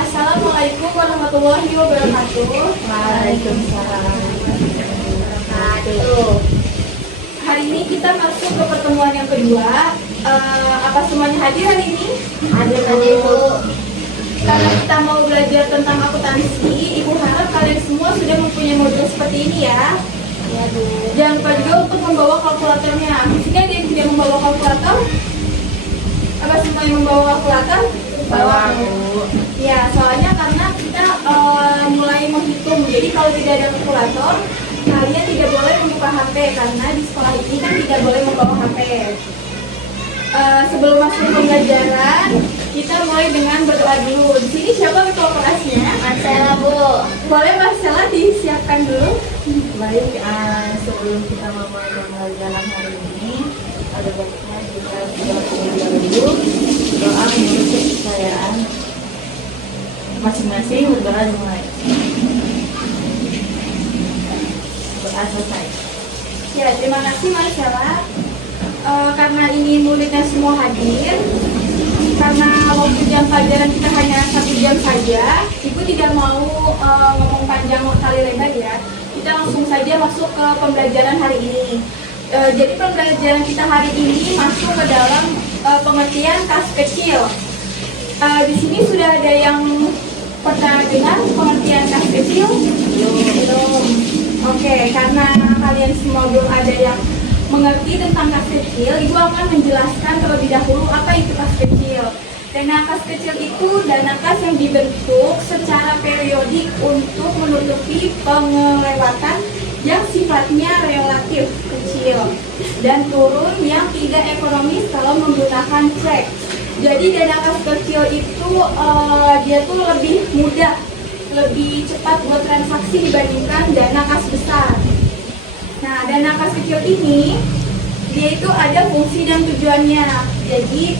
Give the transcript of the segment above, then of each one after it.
Assalamualaikum warahmatullahi wabarakatuh. Waalaikumsalam. Hari ini kita masuk ke pertemuan yang kedua. Apa semuanya hadir hari ini? Hadir Bu. Karena kita mau belajar tentang akuntansi, Ibu harap kalian semua sudah mempunyai modul seperti ini ya. Ya Bu. Jangan lupa juga untuk membawa kalkulatornya. Di sini ada yang tidak membawa kalkulator? Apa semua yang membawa kalkulator? Bawa Bu. Ya, soalnya karena kita mulai menghitung. Jadi kalau tidak ada kalkulator, kalian tidak boleh membuka HP karena di sekolah ini kan tidak boleh membawa HP. Sebelum masuk pembelajaran, kita mulai dengan berdoa dulu. Di sini siapa ketua kelasnya? Marcella Bu. Boleh Marcella disiapkan dulu. Baik, sebelum kita memulai pembelajaran hari ini, ada baiknya kita berdoa dulu. Doa menurut kepercayaan masing-masing, berdoa dimulai. Doa selesai. Ya, terima kasih Marcella. Karena ini muridnya semua hadir, karena waktu jam pelajaran kita hanya 1 jam saja, Ibu tidak mau ngomong panjang kali lebar ya. Kita langsung saja masuk ke pembelajaran hari ini. Jadi pembelajaran kita hari ini masuk ke dalam pengertian kas kecil. Di sini sudah ada yang pernah dengar pengertian kas kecil? Belum. Oke, karena kalian semua belum ada yang mengerti tentang kas kecil, Ibu akan menjelaskan terlebih dahulu apa itu kas kecil. Dana kas kecil itu dana kas yang dibentuk secara periodik untuk menutupi pengelewatan yang sifatnya relatif kecil dan turun yang tidak ekonomis kalau menggunakan cek. Jadi dana kas kecil itu dia tuh lebih mudah, lebih cepat buat transaksi dibandingkan dana kas besar. Nah, dana kas kecil ini dia itu ada fungsi dan tujuannya. Jadi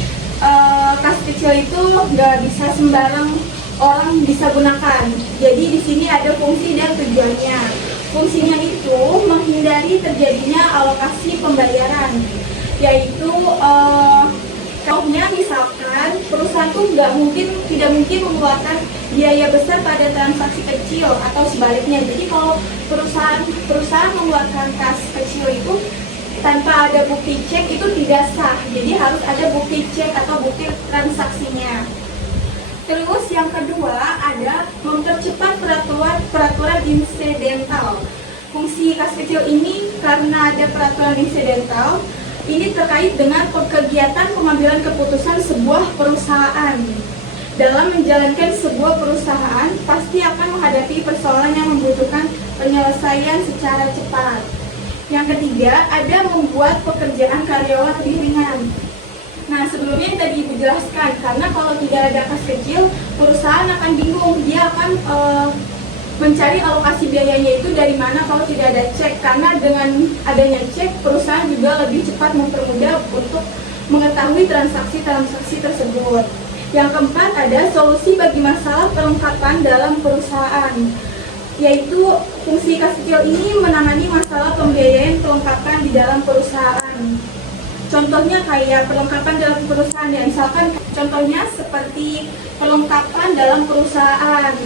kas kecil itu nggak bisa sembarang orang bisa gunakan. Jadi di sini ada fungsi dan tujuannya. Fungsinya itu menghindari terjadinya alokasi pembayaran, yaitu contohnya misalkan perusahaan tuh tidak mungkin mengeluarkan biaya besar pada transaksi kecil atau sebaliknya. Jadi kalau perusahaan mengeluarkan kas kecil itu tanpa ada bukti cek itu tidak sah. Jadi harus ada bukti cek atau bukti transaksinya. Terus yang kedua ada mempercepat peraturan insidental. Fungsi kas kecil ini karena ada peraturan insidental, ini terkait dengan kegiatan pengambilan keputusan sebuah perusahaan. Dalam menjalankan sebuah perusahaan, pasti akan menghadapi persoalan yang membutuhkan penyelesaian secara cepat. Yang ketiga, ada membuat pekerjaan karyawan lebih ringan. Nah, sebelumnya yang tadi Ibu jelaskan, karena kalau tidak ada kas kecil, perusahaan akan bingung, dia akan mencari alokasi biayanya itu dari mana kalau tidak ada cek. Karena dengan adanya cek, perusahaan juga lebih cepat mempermudah untuk mengetahui transaksi-transaksi tersebut. Yang keempat ada solusi bagi masalah perlengkapan dalam perusahaan, yaitu fungsi kas kecil ini menangani masalah pembiayaan perlengkapan di dalam perusahaan. Contohnya kayak perlengkapan dalam perusahaan ya, misalkan contohnya seperti perlengkapan dalam perusahaan.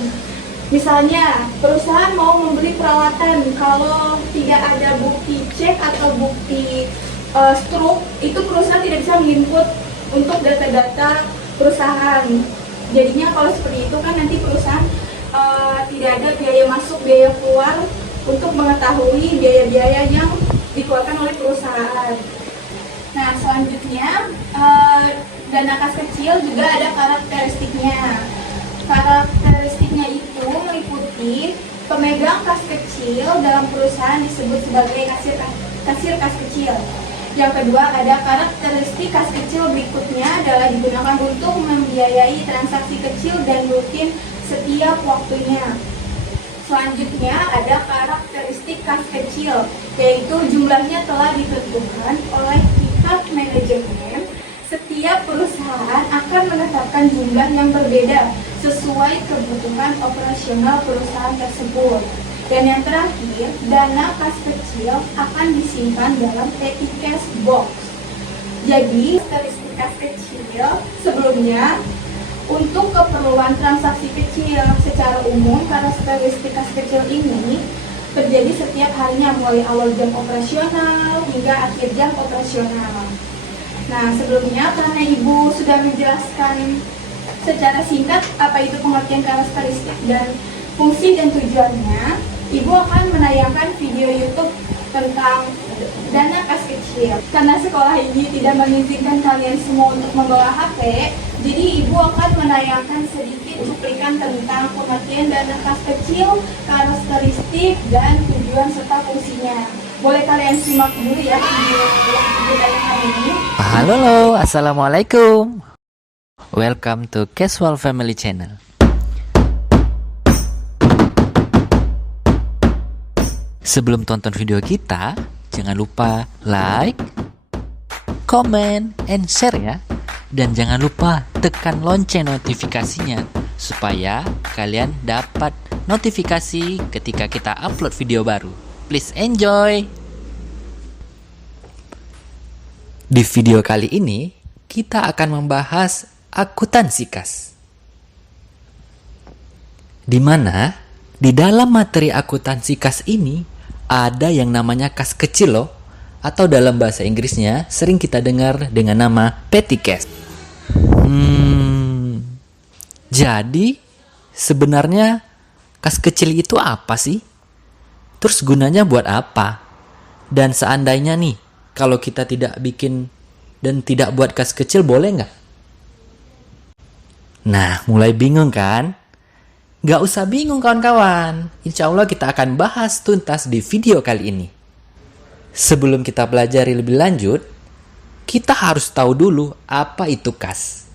Misalnya perusahaan mau membeli peralatan, kalau tidak ada bukti cek atau bukti struk, itu perusahaan tidak bisa menginput untuk data-data perusahaan. Jadinya kalau seperti itu kan nanti perusahaan tidak ada biaya masuk, biaya keluar untuk mengetahui biaya-biaya yang dikeluarkan oleh perusahaan. Nah, selanjutnya dana kas kecil juga ada karakteristiknya. Karakteristiknya itu meliputi pemegang kas kecil dalam perusahaan disebut sebagai kasir kas kecil. Yang kedua ada karakteristik kas kecil berikutnya adalah digunakan untuk membiayai transaksi kecil dan rutin setiap waktunya. Selanjutnya ada karakteristik kas kecil, yaitu jumlahnya telah ditentukan oleh pihak manajemen. Setiap perusahaan akan menetapkan jumlah yang berbeda sesuai kebutuhan operasional perusahaan tersebut. Dan yang terakhir, dana kas kecil akan disimpan dalam petty cash box. Jadi, karakteristik kas kecil, sebelumnya untuk keperluan transaksi kecil secara umum, karakteristik kas kecil ini terjadi setiap harinya mulai awal jam operasional hingga akhir jam operasional. Nah, sebelumnya karena Ibu sudah menjelaskan secara singkat apa itu pengertian karakteristik dan fungsi dan tujuannya, Ibu akan menayangkan video YouTube tentang dana kas kecil. Karena sekolah ini tidak mengizinkan kalian semua untuk membawa HP, jadi Ibu akan menayangkan sedikit cuplikan tentang pengertian dana kas kecil, karakteristik, dan tujuan serta fungsinya. Boleh kalian simak dulu ya video tayangan ini. Halo, assalamualaikum. Welcome to Casual Family Channel. Sebelum tonton video kita, jangan lupa like, comment, and share ya. Dan jangan lupa tekan lonceng notifikasinya supaya kalian dapat notifikasi ketika kita upload video baru. Please enjoy! Di video kali ini, kita akan membahas akuntansi kas. Di mana, di dalam materi akuntansi kas ini, ada yang namanya kas kecil loh, atau dalam bahasa Inggrisnya sering kita dengar dengan nama petty cash. Jadi sebenarnya kas kecil itu apa sih? Terus gunanya buat apa? Dan seandainya nih, kalau kita tidak bikin dan tidak buat kas kecil, boleh nggak? Nah, mulai bingung kan? Nggak usah bingung kawan-kawan, insya Allah kita akan bahas tuntas di video kali ini. Sebelum kita pelajari lebih lanjut, kita harus tahu dulu apa itu kas.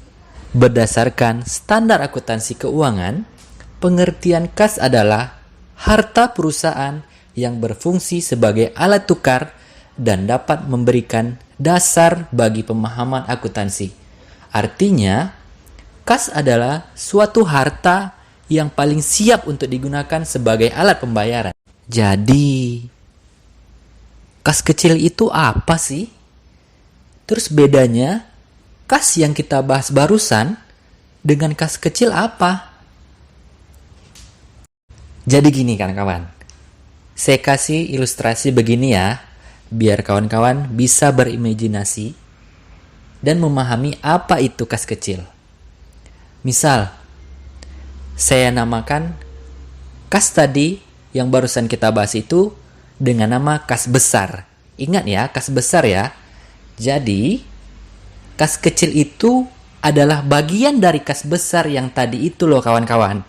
Berdasarkan standar akuntansi keuangan, pengertian kas adalah harta perusahaan yang berfungsi sebagai alat tukar dan dapat memberikan dasar bagi pemahaman akuntansi. Artinya, kas adalah suatu harta yang paling siap untuk digunakan sebagai alat pembayaran. Jadi, kas kecil itu apa sih? Terus bedanya, kas yang kita bahas barusan dengan kas kecil apa? Jadi gini kan kawan, saya kasih ilustrasi begini ya, biar kawan-kawan bisa berimajinasi dan memahami apa itu kas kecil. Misal, saya namakan kas tadi yang barusan kita bahas itu dengan nama kas besar. Ingat ya, kas besar ya. Jadi, kas kecil itu adalah bagian dari kas besar yang tadi itu loh kawan-kawan.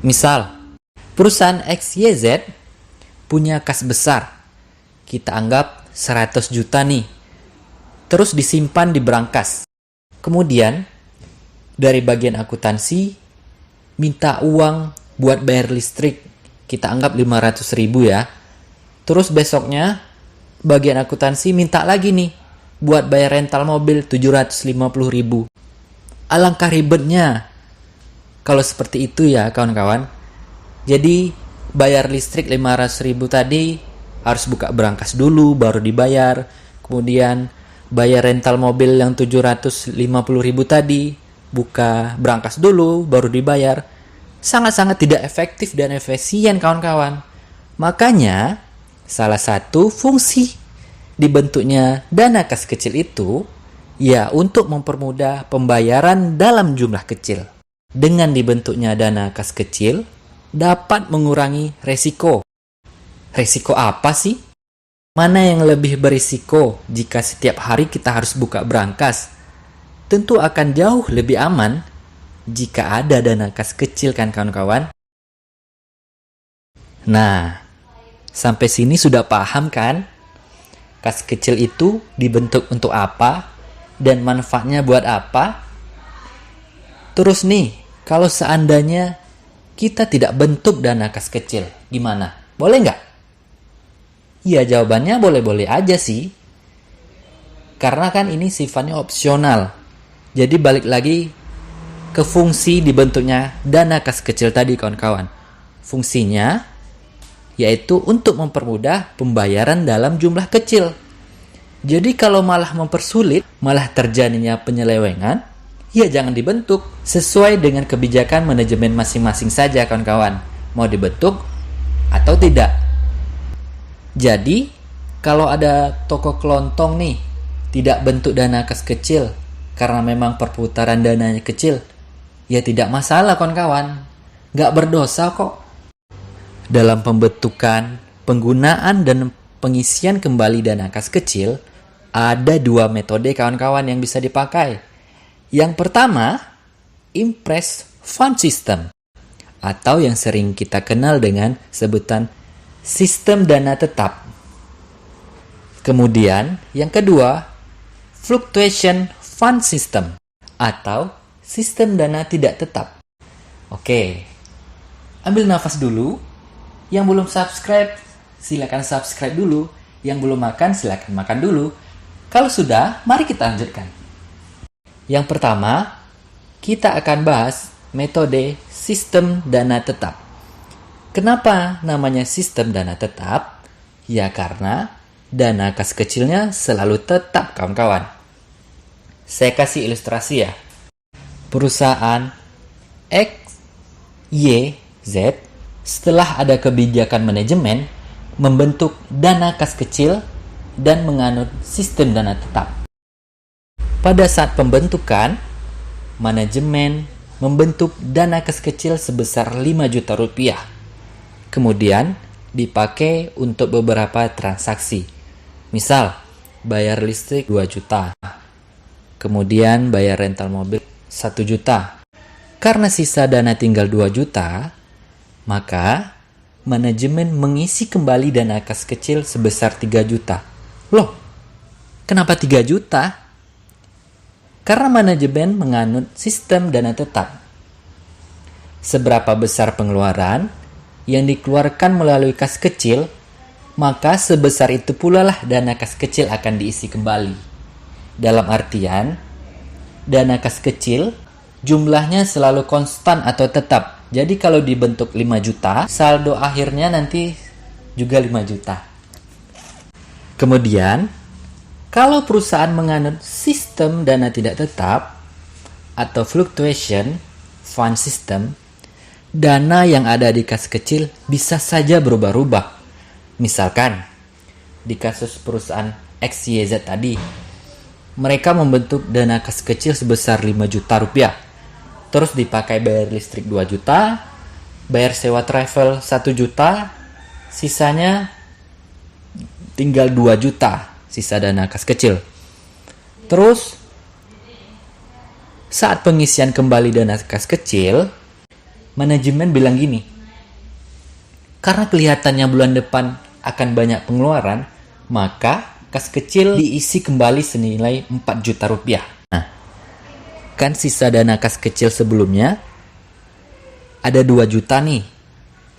Misal, perusahaan XYZ punya kas besar. Kita anggap 100 juta nih. Terus disimpan di brankas. Kemudian, dari bagian akuntansi minta uang buat bayar listrik, kita anggap 500.000 ya. Terus besoknya bagian akuntansi minta lagi nih buat bayar rental mobil 750.000. Alangkah ribetnya kalau seperti itu ya kawan-kawan. Jadi bayar listrik 500.000 tadi harus buka brankas dulu baru dibayar. Kemudian bayar rental mobil yang 750.000 tadi buka brankas dulu, baru dibayar. Sangat-sangat tidak efektif dan efisien kawan-kawan. Makanya, salah satu fungsi dibentuknya dana kas kecil itu, ya untuk mempermudah pembayaran dalam jumlah kecil. Dengan dibentuknya dana kas kecil, dapat mengurangi resiko. Resiko apa sih? Mana yang lebih berisiko jika setiap hari kita harus buka brankas? Tentu akan jauh lebih aman jika ada dana kas kecil kan kawan-kawan. Nah, sampai sini sudah paham kan? Kas kecil itu dibentuk untuk apa dan manfaatnya buat apa? Terus nih, kalau seandainya kita tidak bentuk dana kas kecil, gimana? Boleh nggak? Ya, jawabannya boleh-boleh aja sih. Karena kan ini sifatnya opsional. Jadi balik lagi ke fungsi dibentuknya dana kas kecil tadi kawan-kawan. Fungsinya yaitu untuk mempermudah pembayaran dalam jumlah kecil. Jadi kalau malah mempersulit, malah terjadinya penyelewengan, ya jangan dibentuk. Sesuai dengan kebijakan manajemen masing-masing saja kawan-kawan. Mau dibentuk atau tidak. Jadi, kalau ada toko kelontong nih, tidak bentuk dana kas kecil, karena memang perputaran dananya kecil, ya tidak masalah kawan-kawan. Nggak berdosa kok. Dalam pembentukan, penggunaan, dan pengisian kembali dana kas kecil, ada 2 metode kawan-kawan yang bisa dipakai. Yang pertama, Impress Fund System, atau yang sering kita kenal dengan sebutan sistem dana tetap. Kemudian, yang kedua, Fluctuation Fund System, atau sistem dana tidak tetap. Oke, ambil nafas dulu. Yang belum subscribe, silakan subscribe dulu. Yang belum makan, silakan makan dulu. Kalau sudah, mari kita lanjutkan. Yang pertama, kita akan bahas metode sistem dana tetap. Kenapa namanya sistem dana tetap? Ya karena dana kas kecilnya selalu tetap kawan-kawan. Saya kasih ilustrasi ya. Perusahaan X, Y, Z setelah ada kebijakan manajemen membentuk dana kas kecil dan menganut sistem dana tetap. Pada saat pembentukan, manajemen membentuk dana kas kecil sebesar 5 juta rupiah. Kemudian dipakai untuk beberapa transaksi. Misal, bayar listrik 2 juta. Kemudian bayar rental mobil 1 juta. Karena sisa dana tinggal 2 juta, maka manajemen mengisi kembali dana kas kecil sebesar 3 juta. Loh, kenapa 3 juta? Karena manajemen menganut sistem dana tetap. Seberapa besar pengeluaran yang dikeluarkan melalui kas kecil, maka sebesar itu pula lah dana kas kecil akan diisi kembali. Dalam artian, dana kas kecil jumlahnya selalu konstan atau tetap. Jadi kalau dibentuk 5 juta, saldo akhirnya nanti juga 5 juta. Kemudian, kalau perusahaan menganut sistem dana tidak tetap atau fluctuation fund system, dana yang ada di kas kecil bisa saja berubah-ubah. Misalkan, di kasus perusahaan XYZ tadi, mereka membentuk dana kas kecil sebesar 5 juta rupiah. Terus dipakai bayar listrik 2 juta, bayar sewa travel 1 juta, sisanya tinggal 2 juta, sisa dana kas kecil. Terus, saat pengisian kembali dana kas kecil, manajemen bilang gini, karena kelihatannya bulan depan akan banyak pengeluaran, maka kas kecil diisi kembali senilai 4 juta rupiah. Nah, kan sisa dana kas kecil sebelumnya ada 2 juta nih.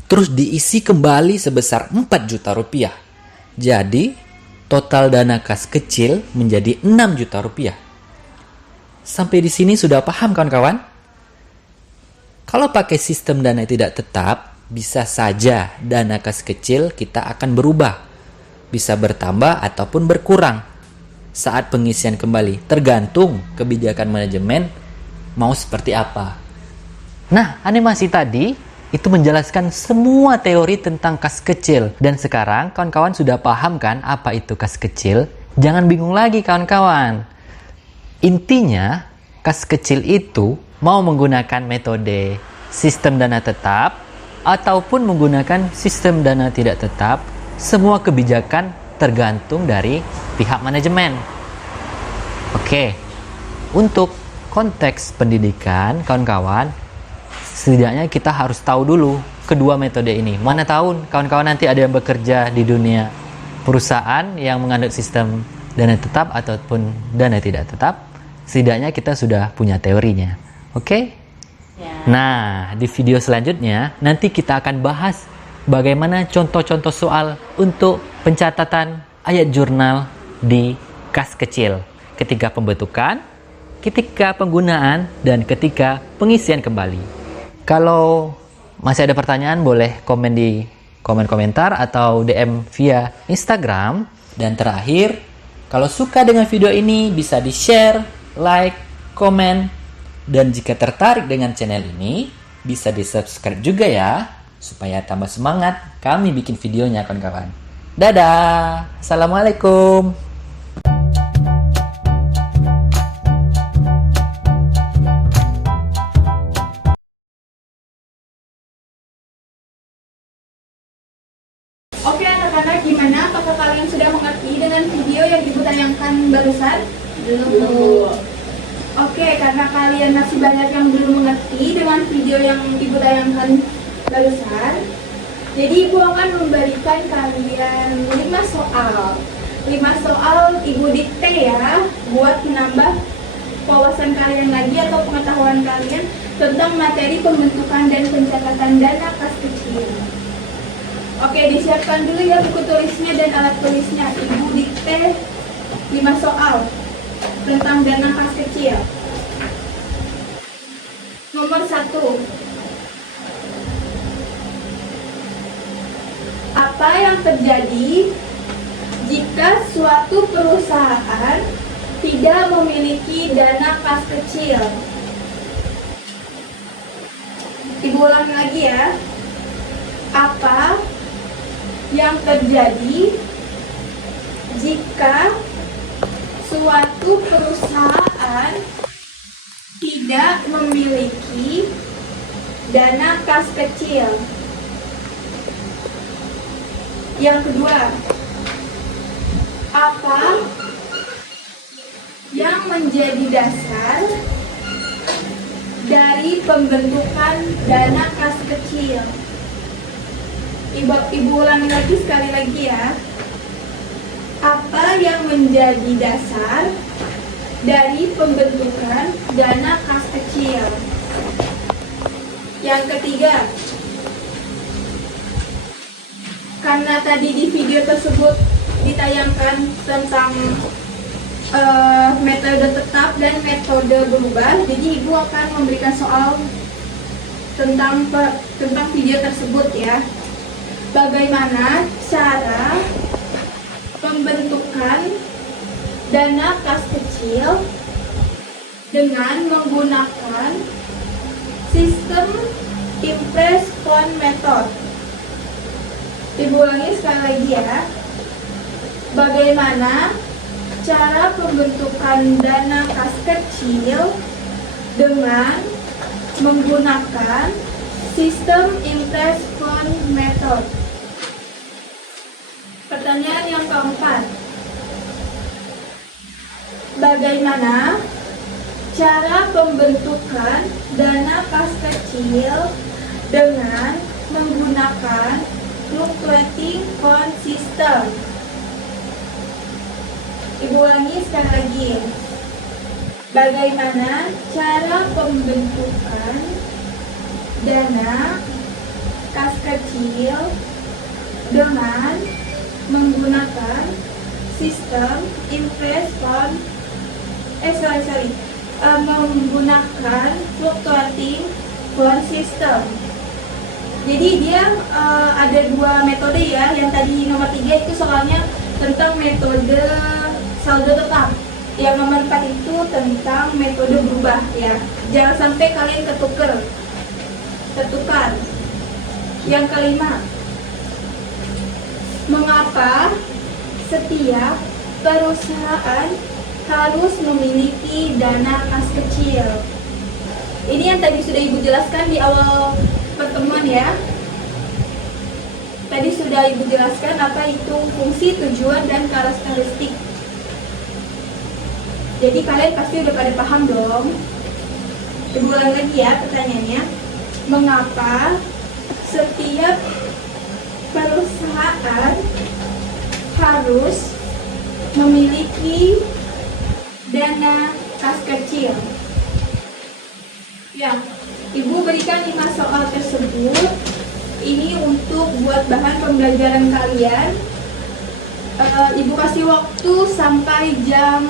Terus diisi kembali sebesar 4 juta rupiah. Jadi, total dana kas kecil menjadi 6 juta rupiah. Sampai di sini sudah paham kawan-kawan? Kalau pakai sistem dana tidak tetap, bisa saja dana kas kecil kita akan berubah. Bisa bertambah ataupun berkurang saat pengisian kembali. Tergantung kebijakan manajemen mau seperti apa. Nah, animasi tadi itu menjelaskan semua teori tentang kas kecil. Dan sekarang kawan-kawan sudah paham kan apa itu kas kecil? Jangan bingung lagi kawan-kawan. Intinya, kas kecil itu mau menggunakan metode sistem dana tetap ataupun menggunakan sistem dana tidak tetap, semua kebijakan tergantung dari pihak manajemen. Oke, untuk konteks pendidikan kawan-kawan, setidaknya kita harus tahu dulu kedua metode ini. Mana tahu kawan-kawan nanti ada yang bekerja di dunia perusahaan yang menganut sistem dana tetap ataupun dana tidak tetap, setidaknya kita sudah punya teorinya. Oke? Ya. Nah, di video selanjutnya nanti kita akan bahas bagaimana contoh-contoh soal untuk pencatatan ayat jurnal di kas kecil. Ketika pembentukan, ketika penggunaan, dan ketika pengisian kembali. Kalau masih ada pertanyaan, boleh komen di komen komentar atau DM via Instagram. Dan terakhir, Kalau suka dengan video ini, bisa di-share, like, komen, dan jika tertarik dengan channel ini, bisa di-subscribe juga ya, supaya tambah semangat kami bikin videonya kawan-kawan. Dadah! Assalamualaikum! Oke anak-anak, gimana? Apakah kalian sudah mengerti dengan video yang ibu tayangkan barusan? Belum. Oke, karena kalian masih banyak yang belum mengerti dengan video yang ibu tayangkan barusan, jadi ibu akan memberikan kalian 5 soal. 5 soal ibu dikte ya, buat menambah wawasan kalian lagi atau pengetahuan kalian tentang materi pembentukan dan pencatatan dana kas kecil. Oke, disiapkan dulu ya buku tulisnya dan alat tulisnya. Ibu dikte 5 soal tentang dana kas kecil. Nomor 1. Apa yang terjadi jika suatu perusahaan tidak memiliki dana kas kecil? Ibu ulangi lagi ya. Apa yang terjadi jika suatu perusahaan tidak memiliki dana kas kecil? Yang kedua, apa yang menjadi dasar dari pembentukan dana kas kecil? Ibu ulangi lagi sekali lagi ya. Apa yang menjadi dasar dari pembentukan dana kas kecil? Yang ketiga, karena tadi di video tersebut ditayangkan tentang metode tetap dan metode berubah, jadi ibu akan memberikan soal tentang video tersebut ya. Bagaimana cara pembentukan dana kas kecil dengan menggunakan sistem impress fund method? Ibu ulangi sekali lagi ya. Bagaimana cara pembentukan dana kas kecil dengan menggunakan sistem impress fund method? Pertanyaan yang keempat, bagaimana cara pembentukan dana kas kecil dengan menggunakan fluctuating fund system? Ibu ulangi sekali lagi. Bagaimana cara pembentukan dana kas kecil dengan menggunakan sistem impress fund menggunakan fluctuating fund system. Jadi dia ada 2 metode ya. Yang tadi nomor 3 itu soalnya tentang metode saldo tetap. Yang nomor 4 itu tentang metode berubah ya. Jangan sampai kalian tertukar. Yang kelima, mengapa setiap perusahaan harus memiliki dana kas kecil? Ini yang tadi sudah ibu jelaskan di awal pertemuan ya. Tadi sudah ibu jelaskan apa itu fungsi, tujuan, dan karakteristik. Jadi kalian pasti udah pada paham dong. Ibu ulang lagi ya pertanyaannya. Mengapa setiap perusahaan harus memiliki dana kas kecil? Ya, ibu berikan 5 soal tersebut. Ini untuk buat bahan pembelajaran kalian. Ibu kasih waktu sampai jam,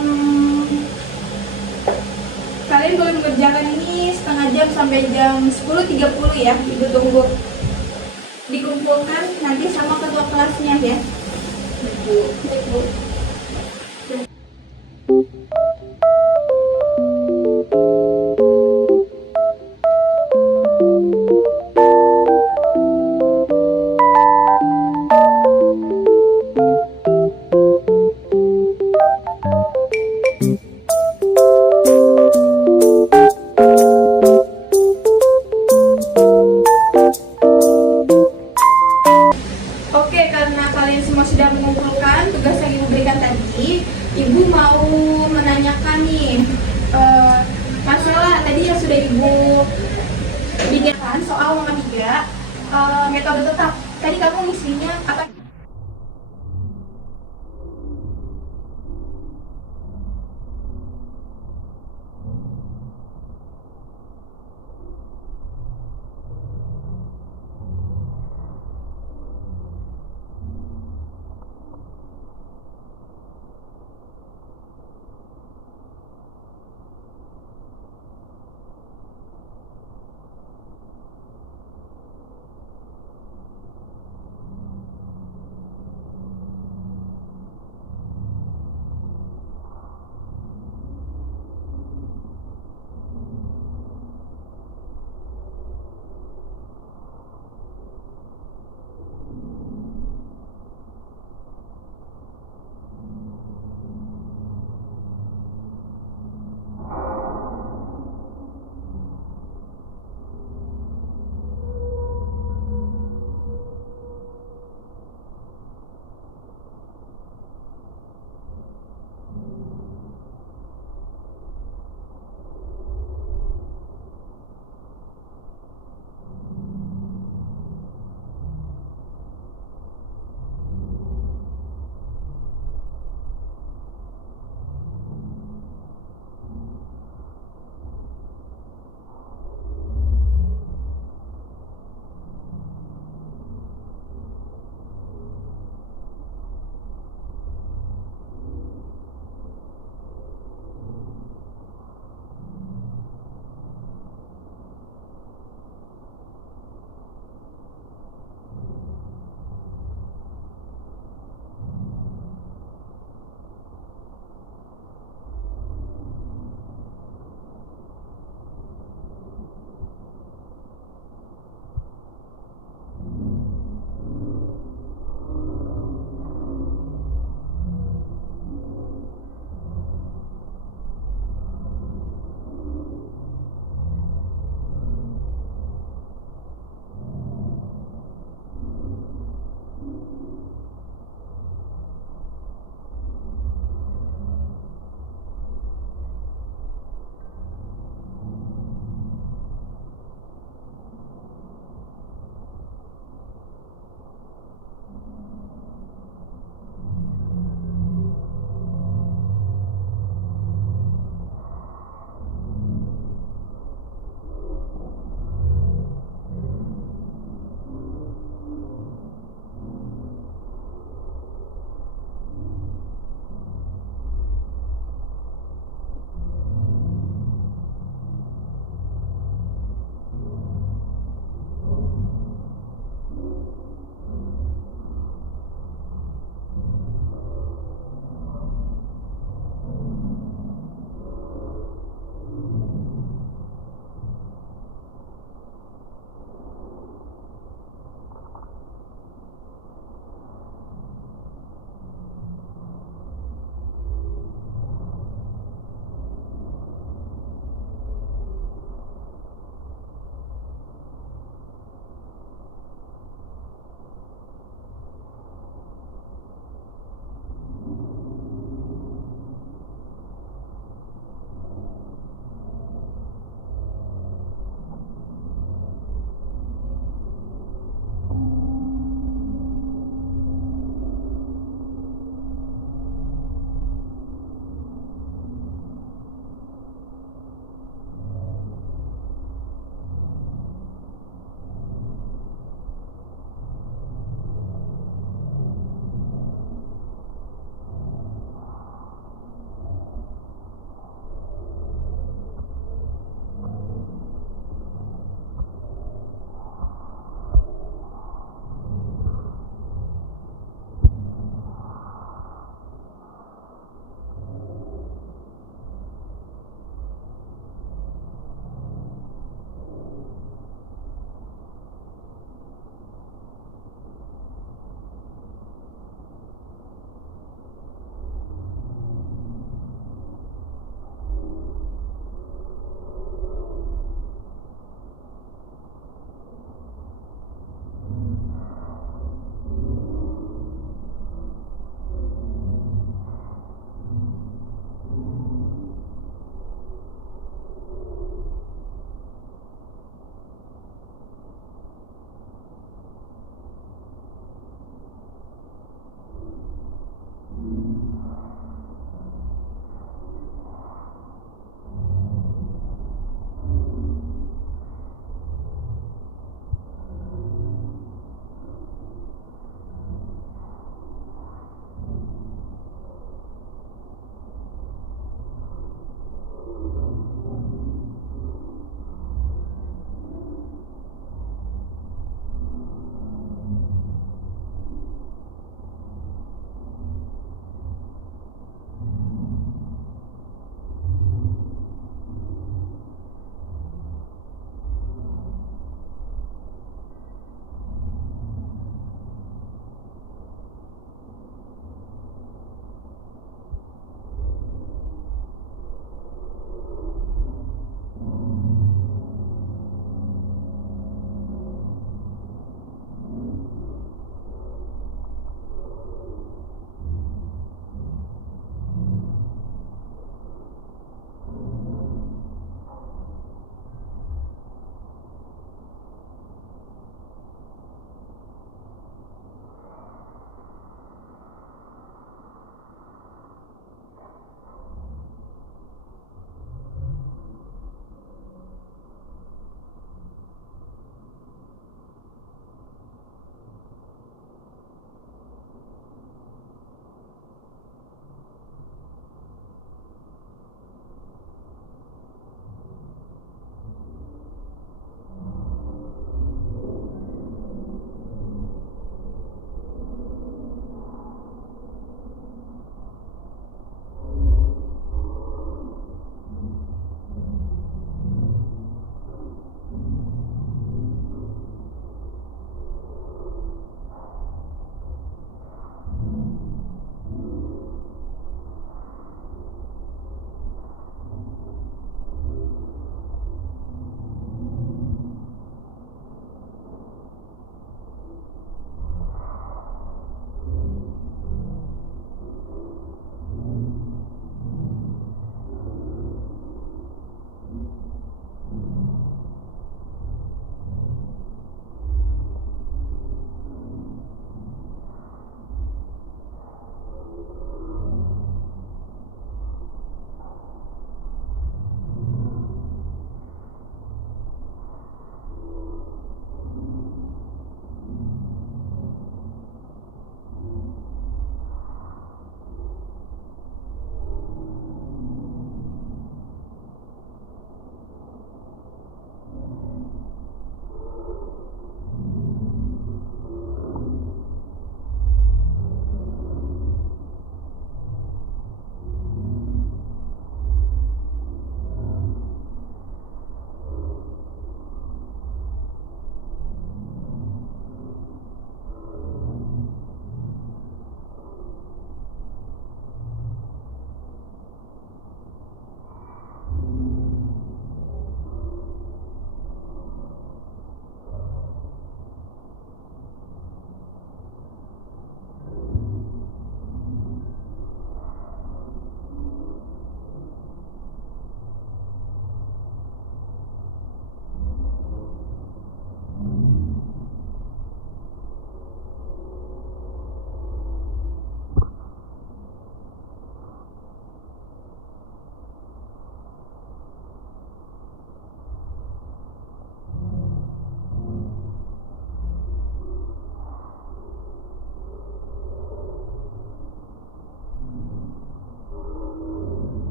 kalian boleh mengerjakan ini setengah jam sampai jam 10.30 ya. Ibu tunggu dikumpulkan nanti sama ketua kelasnya ya. Ibu. Oke, karena kalian semua sudah mengumpulkan tugas yang Ibu berikan tadi, Ibu mau menanyakan nih, masalah tadi yang sudah Ibu pikirkan soal nomor 3, metode tetap. Tadi kamu ngisinya apa?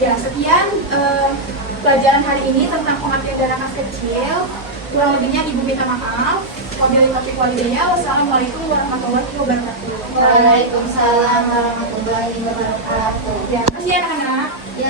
Ya, sekian pelajaran hari ini tentang pengertian dana kas kecil. Kurang lebihnya Ibu minta maaf. Wabillahi taufiq wal hidayah. Wassalamualaikum warahmatullahi wabarakatuh. Waalaikumsalam warahmatullahi wabarakatuh. Ya, terima kasih anak-anak. Ya,